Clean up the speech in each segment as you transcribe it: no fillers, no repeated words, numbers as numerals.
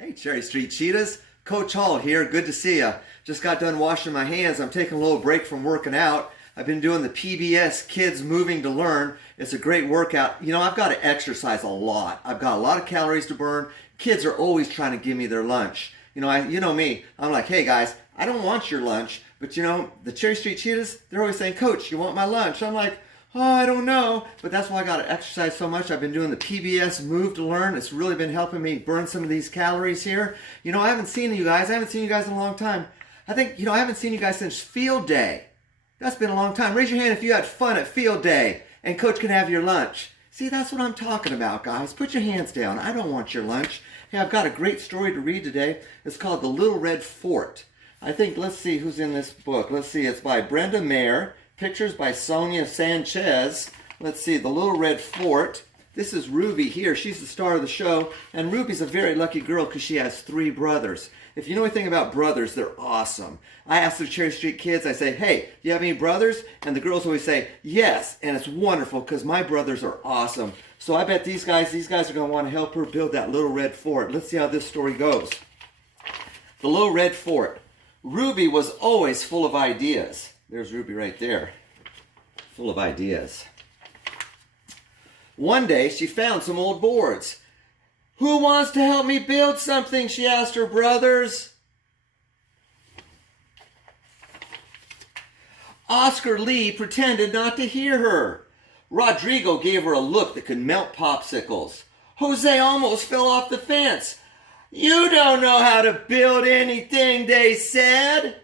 Hey, Cherry Street Cheetahs. Coach Hall here. Good to see ya. Just got done washing my hands. I'm taking a little break from working out. I've been doing the PBSKids Moving to Learn. It's a great workout. You know, I've got to exercise a lot. I've got a lot of calories to burn. Kids are always trying to give me their lunch. You know me. I'm like, hey guys, I don't want your lunch. But you know, the Cherry Street Cheetahs, they're always saying, Coach, you want my lunch? I'm like, oh, I don't know. But that's why I got to exercise so much. I've been doing the PBS Move to Learn. It's really been helping me burn some of these calories here. You know, I haven't seen you guys. I haven't seen you guys in a long time. I think, I haven't seen you guys since field day. That's been a long time. Raise your hand if you had fun at field day and Coach can have your lunch. See, that's what I'm talking about, guys. Put your hands down. I don't want your lunch. Hey, I've got a great story to read today. It's called The Little Red Fort. I think, let's see who's in this book. Let's see, it's by Brenda Maier. Pictures by Sonia Sanchez. Let's see, The Little Red Fort. This is Ruby here. She's the star of the show. And Ruby's a very lucky girl because she has 3 brothers. If you know anything about brothers, they're awesome. I ask the Cherry Street kids, I say, hey, do you have any brothers? And the girls always say, yes. And it's wonderful because my brothers are awesome. So I bet these guys are going to want to help her build that little red fort. Let's see how this story goes. The Little Red Fort. Ruby was always full of ideas. There's Ruby right there. Full of ideas. One day she found some old boards. Who wants to help me build something? She asked her brothers. Oscar Lee pretended not to hear her. Rodrigo gave her a look that could melt popsicles. Jose almost fell off the fence. You don't know how to build anything, they said.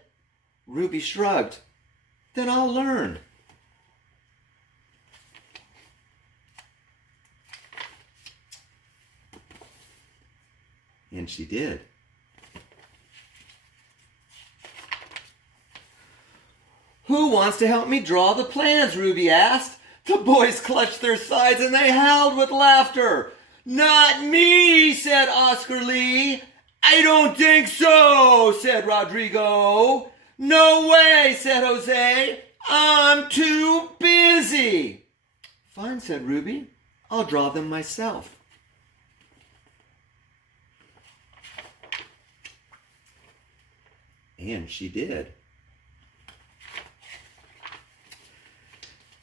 Ruby shrugged. Then I'll learn. And she did. Who wants to help me draw the plans? Ruby asked. The boys clutched their sides and they howled with laughter. Not me, said Oscar Lee. I don't think so, said Rodrigo. No way, said Jose. I'm too busy. Fine, said Ruby. I'll draw them myself. And she did.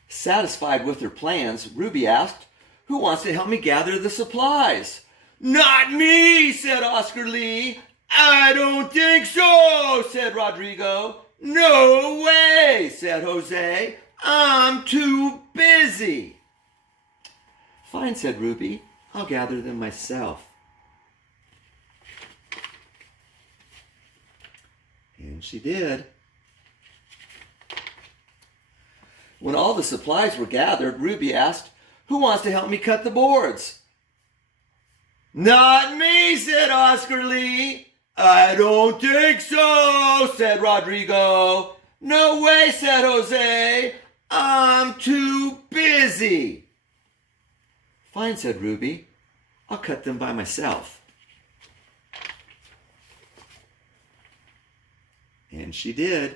Satisfied with her plans, Ruby asked, who wants to help me gather the supplies? Not me, said Oscar Lee. I don't think so, said Rodrigo. No way, said Jose. I'm too busy. Fine, said Ruby. I'll gather them myself. And she did. When all the supplies were gathered, Ruby asked, who wants to help me cut the boards? Not me, said Oscar Lee. I don't think so, said Rodrigo. No way, said Jose. I'm too busy. Fine, said Ruby. I'll cut them by myself. And she did.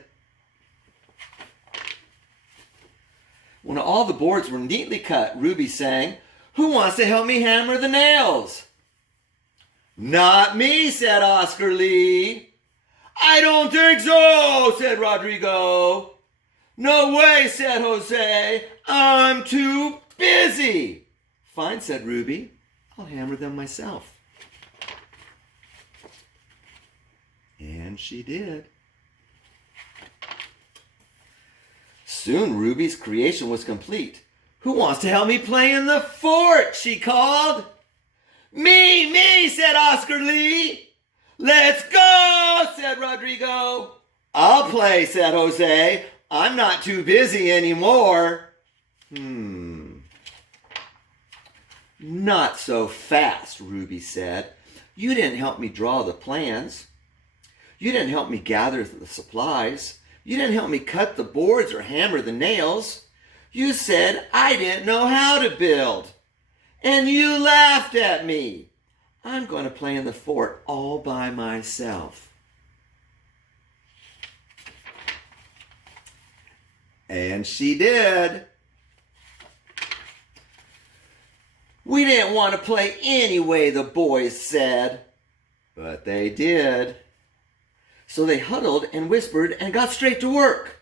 When all the boards were neatly cut, Ruby sang, who wants to help me hammer the nails? Not me, said Oscar Lee. I don't think so, said Rodrigo. No way, said Jose. I'm too busy. Fine, said Ruby. I'll hammer them myself. And she did. Soon Ruby's creation was complete. Who wants to help me play in the fort? She called. Me, said Oscar Lee. Let's go, said Rodrigo. I'll play, said Jose. I'm not too busy anymore. Not so fast, Ruby said. You didn't help me draw the plans. You didn't help me gather the supplies. You didn't help me cut the boards or hammer the nails. You said I didn't know how to build. And you laughed at me. I'm going to play in the fort all by myself. And she did. We didn't want to play anyway, the boys said. But they did. So they huddled and whispered and got straight to work.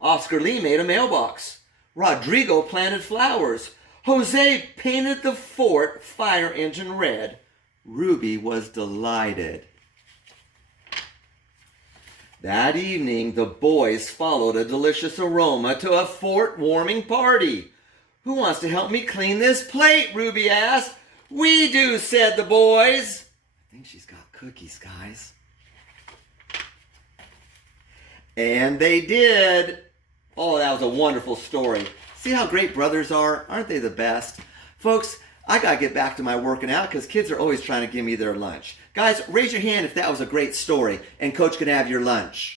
Oscar Lee made a mailbox. Rodrigo planted flowers. Jose painted the fort fire engine red. Ruby was delighted. That evening, the boys followed a delicious aroma to a fort-warming party. "Who wants to help me clean this plate?" Ruby asked. "We do," said the boys. I think she's got cookies, guys. And they did. Oh, that was a wonderful story. See how great brothers are? Aren't they the best? Folks, I got to get back to my working out because kids are always trying to give me their lunch. Guys, raise your hand if that was a great story and Coach can have your lunch.